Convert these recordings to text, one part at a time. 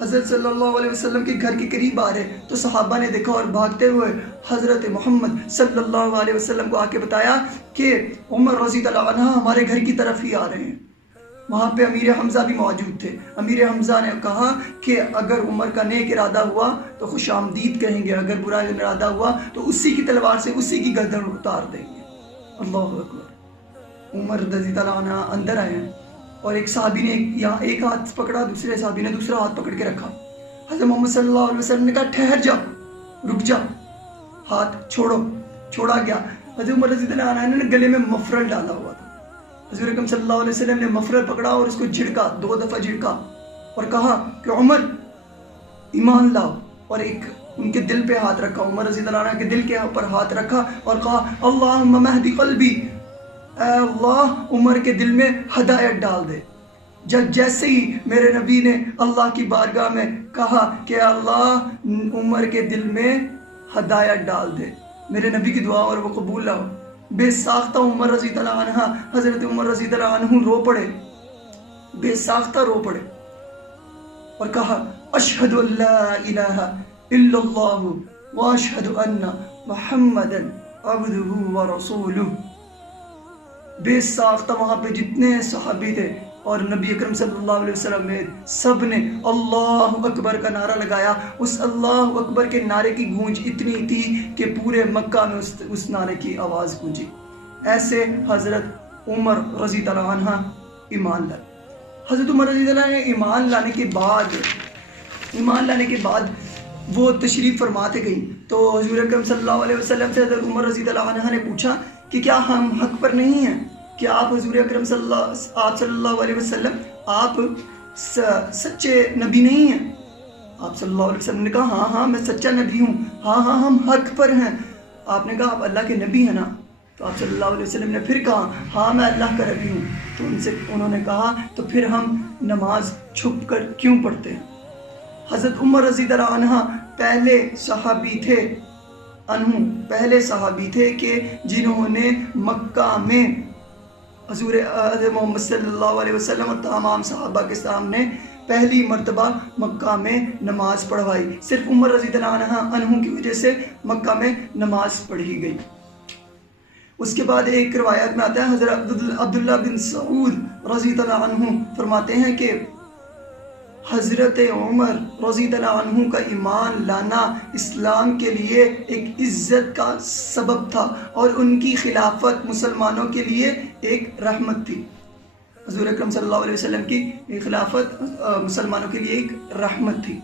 حضرت صلی اللہ علیہ وسلم کے گھر کے قریب آ رہے تو صحابہ نے دیکھا اور بھاگتے ہوئے حضرت محمد صلی اللہ علیہ وسلم کو آ کے بتایا کہ عمر رضی اللہ عنہ ہمارے گھر کی طرف ہی آ رہے ہیں۔ وہاں پہ امیر حمزہ بھی موجود تھے۔ امیر حمزہ نے کہا کہ اگر عمر کا نیک ارادہ ہوا تو خوش آمدید کہیں گے، اگر برا ارادہ ہوا تو اسی کی تلوار سے اسی کی گردن اتار دیں گے۔ اللہ اکبر۔ عمر رضی اللہ عنہ اندر آئے ہیں اور ایک صحابی نے یہاں ایک ہاتھ پکڑا، دوسرے صحابی نے دوسرا ہاتھ پکڑ کے رکھا۔ حضرت محمد صلی اللہ علیہ وسلم نے کہا ٹھہر جاؤ، رک جاؤ، ہاتھ چھوڑو، چھوڑا گیا۔ حضرت عمر رضی اللہ عنہ نے گلے میں مفرل ڈالا ہوا تھا۔ حضور اکرم صلی اللہ علیہ وسلم نے مفرل پکڑا اور اس کو جھڑکا، 2 دفعہ جھڑکا اور کہا کہ عمر ایمان لاؤ، اور ایک ان کے دل پہ ہاتھ رکھا، عمر رضی اللہ عنہ کے دل کے اوپر ہاتھ رکھا اور کہا اللہم مہدی قلبی، اے اللہ عمر کے دل میں ہدایت ڈال دے۔ جیسے ہی میرے نبی نے اللہ کی بارگاہ میں کہا کہ اللہ عمر کے دل میں ہدایت ڈال دے، میرے نبی کی دعا اور وہ قبول ہو، بے ساختہ عمر رضی اللہ عنہ، حضرت عمر رضی اللہ عنہ رو پڑے، بے ساختہ رو پڑے اور کہا اشہد ان لا الہ الا اللہ واشہد ان محمدا عبدہ ورسولہ۔ بے ساختہ وہاں پہ جتنے صحابی تھے اور نبی اکرم صلی اللہ علیہ وسلم نے سب نے اللہ اکبر کا نعرہ لگایا۔ اس اللہ اکبر کے نعرے کی گونج اتنی تھی کہ پورے مکہ میں اس نعرے کی آواز گونجی۔ ایسے حضرت عمر رضی اللہ عنہ ایمان لائے۔ حضرت عمر رضی اللہ عنہ ایمان لانے کے بعد وہ تشریف فرماتے گئی تو حضور اکرم صلی اللہ علیہ وسلم سے حضرت عمر رضی اللہ عنہ نے پوچھا کہ کیا ہم حق پر نہیں ہیں؟ کہ آپ حضور اکرم صلی اللہ علیہ وسلم آپ سچے نبی نہیں ہیں؟ آپ صلی اللہ علیہ وسلم نے کہا ہاں ہاں میں سچا نبی ہوں، ہاں ہاں ہم حق پر ہیں۔ آپ نے کہا آپ اللہ کے نبی ہیں نا؟ تو آپ صلی اللہ علیہ وسلم نے پھر کہا ہاں میں اللہ کا نبی ہوں۔ تو انہوں نے کہا تو پھر ہم نماز چھپ کر کیوں پڑھتے ہیں؟ حضرت عمر رضی اللہ عنہ پہلے صحابی تھے کہ جنہوں نے مکہ میں حضور محمد صلی اللہ علیہ وسلم اور تمام صحابہ کے سامنے پہلی مرتبہ مکہ میں نماز پڑھوائی۔ صرف عمر رضی اللہ عنہ کی وجہ سے مکہ میں نماز پڑھی گئی۔ اس کے بعد ایک روایت میں آتا ہے حضرت عبداللہ بن سعود رضی اللہ عنہ فرماتے ہیں کہ حضرت عمر رضی اللہ عنہ کا ایمان لانا اسلام کے لیے ایک عزت کا سبب تھا اور ان کی خلافت مسلمانوں کے لیے ایک رحمت تھی۔ حضور اکرم صلی اللہ علیہ وسلم کی خلافت مسلمانوں کے لیے ایک رحمت تھی۔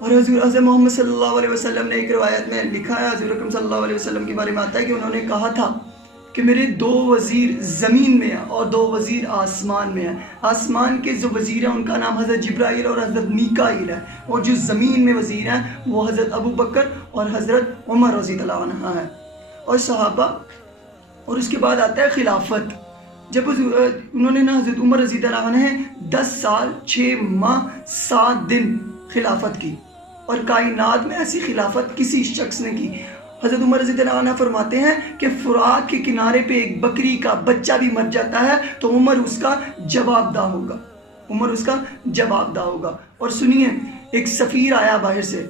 اور حضرت محمد صلی اللہ علیہ وسلم نے ایک روایت میں لکھا ہے، حضور اکرم صلی اللہ علیہ وسلم کے بارے میں آتا ہے کہ انہوں نے کہا تھا کہ میرے 2 وزیر زمین میں ہیں اور 2 وزیر آسمان میں ہیں۔ آسمان کے جو وزیر ہیں ان کا نام حضرت جبرائیل اور حضرت میکائیل ہے، اور جو زمین میں وزیر ہیں وہ حضرت ابو بکر اور حضرت عمر رضی اللہ عنہ ہیں اور صحابہ۔ اور اس کے بعد آتا ہے خلافت۔ جب انہوں نے نا حضرت عمر رضی اللہ عنہ 10 سال 6 ماہ 7 دن خلافت کی، اور کائنات میں ایسی خلافت کسی شخص نے کی۔ حضرت عمر رضی اللہ عنہ فرماتے ہیں کہ فرات کے کنارے پہ ایک بکری کا بچہ بھی مر جاتا ہے تو عمر اس کا جواب دہ ہوگا۔ اور سنیے، ایک سفیر آیا باہر سے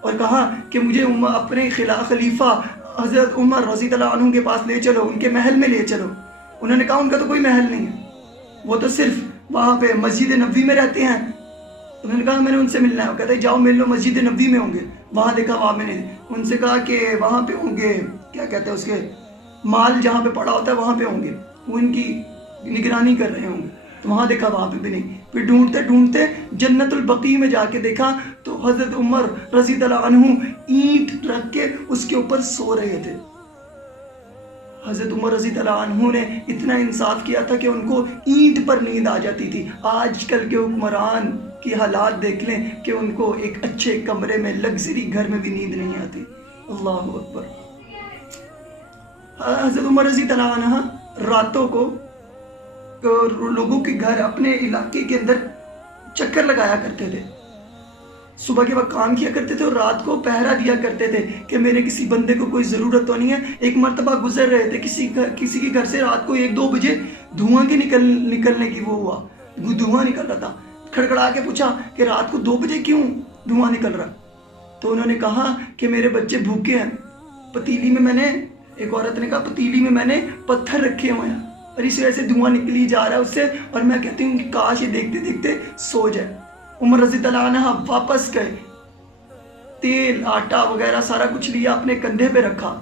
اور کہا کہ مجھے اپنے خلیفہ حضرت عمر رضی اللہ عنہ کے پاس لے چلو، ان کے محل میں لے چلو۔ انہوں نے کہا ان کا تو کوئی محل نہیں ہے، وہ تو صرف وہاں پہ مسجد نبوی میں رہتے ہیں۔ انہوں نے کہا میں نے ان سے ملنا ہے۔ وہ کہتے ہیں جاؤ مل لو، مسجد نبوی میں ہوں گے۔ وہاں دیکھا وہاں میں نے ان سے کہا کہ وہاں پہ ہوں گے، کیا کہتے ہیں اس کے مال جہاں پہ پڑا ہوتا ہے وہاں پہ ہوں گے، وہ ان کی نگرانی کر رہے ہوں گے۔ تو وہاں دیکھا وہاں پہ بھی نہیں۔ پھر ڈھونڈتے جنت البقیع میں جا کے دیکھا تو حضرت عمر رضی اللہ عنہ اینٹ رکھ کے اس کے اوپر سو رہے تھے۔ حضرت عمر رضی اللہ عنہ نے اتنا انصاف کیا تھا کہ ان کو اینٹ پر نیند آ جاتی تھی۔ آج کل کے حکمران کی حالات دیکھ لیں کہ ان کو ایک اچھے کمرے میں لگژری گھر میں بھی نیند نہیں آتی۔ اللہ اکبر۔ حضرت عمر رضی اللہ عنہ راتوں کو لوگوں کے گھر اپنے علاقے کے اندر چکر لگایا کرتے تھے، صبح کے وقت کام کیا کرتے تھے اور رات کو پہرا دیا کرتے تھے کہ میرے کسی بندے کو کوئی ضرورت تو نہیں ہے۔ ایک مرتبہ گزر رہے تھے، کسی کے گھر سے رات کو 1-2 بجے دھواں کے نکلنے کی وہ ہوا، دھواں نکل رہا تھا۔ کھڑکھڑا کے پوچھا کہ رات کو 2 بجے کیوں دھواں نکل رہا؟ تو انہوں نے کہا کہ میرے بچے بھوکے ہیں، پتیلی میں میں نے، ایک عورت نے کہا پتیلی میں میں نے پتھر رکھے ہوئے ہیں اور اس وجہ سے دھواں نکلی جا رہا ہے اس سے، اور میں کہتی ہوں کہ کاش یہ دیکھتے دیکھتے سو جائے۔ عمر رضی اللہ عنہ واپس گئے، تیل آٹا وغیرہ سارا کچھ لیا، اپنے کندھے پہ رکھا۔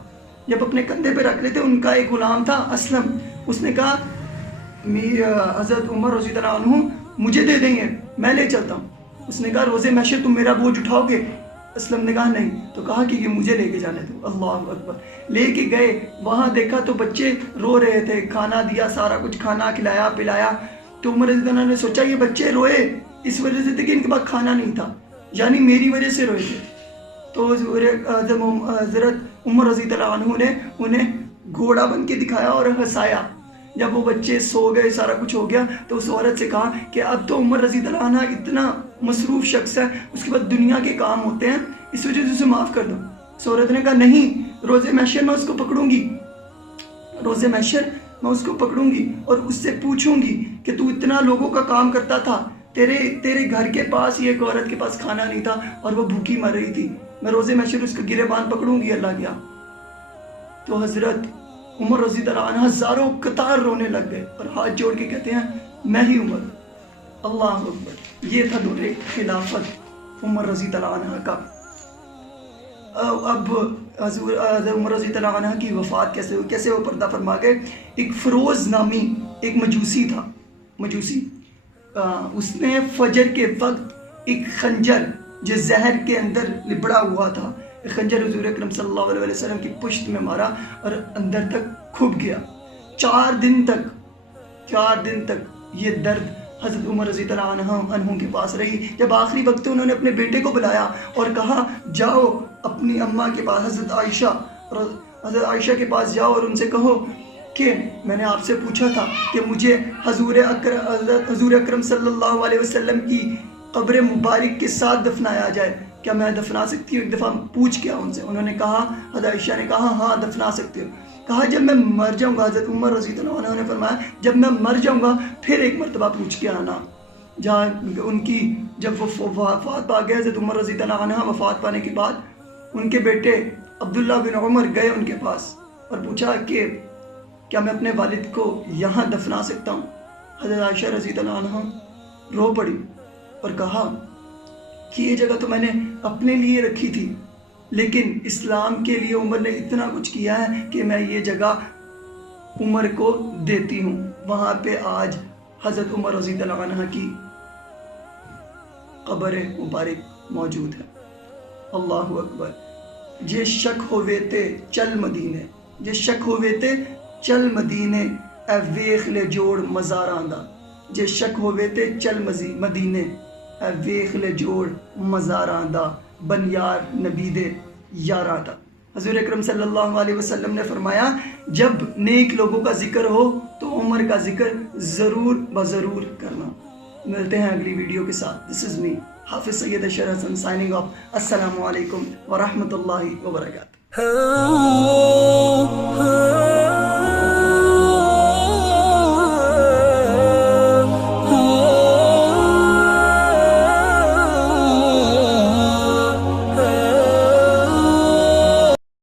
جب اپنے کندھے پہ رکھ رہے تھے، ان کا ایک غلام تھا اسلم، اس نے کہا حضرت عمر رضی اللہ عنہ مجھے دے دیں گے، میں لے چلتا ہوں۔ اس نے کہا روزے محشر تم میرا بوجھ اٹھاؤ گے؟ اسلم نے کہا نہیں، تو کہا کہ یہ مجھے لے کے جانے دو۔ اللہ اکبر، لے کے گئے، وہاں دیکھا تو بچے رو رہے تھے، کھانا دیا، سارا کچھ کھانا کھلایا پلایا۔ تو عمر رضی اللہ عنہ نے سوچا یہ بچے روئے اس وجہ سے تھے کہ ان کے پاس کھانا نہیں تھا، یعنی میری وجہ سے روئے تھے۔ تو حضرت عمر رضی اللہ عنہ نے انہیں گھوڑا بن کے دکھایا اور ہنسایا۔ جب وہ بچے سو گئے، سارا کچھ ہو گیا، تو اس عورت سے کہا کہ اب تو عمر رضی اللہ عنہ اتنا مصروف شخص ہے، اس کے بعد دنیا کے کام ہوتے ہیں، اس وجہ سے اسے معاف کر دو۔ اس عورت نے کہا نہیں، روزے محشر میں اس کو پکڑوں گی، روزے محشر میں اس کو پکڑوں گی اور اس سے پوچھوں گی کہ تو اتنا لوگوں کا کام کرتا تھا، تیرے گھر کے پاس یہ ایک عورت کے پاس کھانا نہیں تھا اور وہ بھوکی مر رہی تھی، میں روزے محشر اس کا گریبان پکڑوں گی اللہ کیا۔ تو حضرت عمر رضی اللہ عنہ ہزاروں قطار رونے لگ گئے اور ہاتھ جوڑ کے کہتے ہیں میں ہی عمر۔ اللہ اکبر، یہ تھا دور خلافت عمر رضی اللہ عنہ کا۔ اب حضرت عمر رضی اللہ عنہ کی وفات کیسے ہوئی، کیسے وہ پردہ فرما گئے؟ ایک فروز نامی ایک مجوسی تھا، مجوسی، اس نے فجر کے وقت ایک خنجر جو زہر کے اندر لبڑا ہوا تھا، خنجر حضور اکرم صلی اللہ علیہ وسلم کی پشت میں مارا اور اندر تک کھب گیا۔ 4 دن تک یہ درد حضرت عمر رضی اللہ عنہ کے پاس رہی۔ جب آخری وقت انہوں نے اپنے بیٹے کو بلایا اور کہا جاؤ اپنی اماں کے پاس، حضرت عائشہ کے پاس جاؤ اور ان سے کہو کہ میں نے آپ سے پوچھا تھا کہ مجھے حضور اکرم صلی اللہ علیہ وسلم کی قبر مبارک کے ساتھ دفنایا جائے، کیا میں دفنا سکتی ہوں؟ ایک دفعہ پوچھ کیا ان سے، انہوں نے کہا، حضرت عائشہ نے کہا ہاں دفنا سکتے ہو۔ کہا جب میں مر جاؤں گا، حضرت عمر رضی اللہ عنہ نے فرمایا جب میں مر جاؤں گا پھر ایک مرتبہ پوچھ کے آنا۔ جہاں ان کی جب وہ وفات پا گئے، حضرت عمر رضی اللہ عنہ وفات پانے کے بعد ان کے بیٹے عبداللہ بن عمر گئے ان کے پاس اور پوچھا کہ کیا میں اپنے والد کو یہاں دفنا سکتا ہوں؟ حضرت عائشہ رضی اللہ عنہ رو پڑی اور کہا کہ یہ جگہ تو میں نے اپنے لیے رکھی تھی، لیکن اسلام کے لیے عمر نے اتنا کچھ کیا ہے کہ میں یہ جگہ عمر کو دیتی ہوں۔ وہاں پہ آج حضرت عمر رضی اللہ عنہ کی قبر مبارک موجود ہے۔ اللہ اکبر، جے شک ہوئے تے چل مدینے، جے شک ہوئے تے چل مدینے، اے ویخ لے جوڑ مزاراں دا، جے شک ہوئے تے چل مدینے، اے ویخ لے جوڑ مزاراں دا، بن یار نبی دے یاراں دا۔ حضور اکرم صلی اللہ علیہ وسلم نے فرمایا جب نیک لوگوں کا ذکر ہو تو عمر کا ذکر ضرور بضرور کرنا۔ ملتے ہیں اگلی ویڈیو کے ساتھ۔ دس از می حافظ سید اشہر حسن سائننگ آف۔ السلام علیکم ورحمۃ اللہ وبرکاتہ۔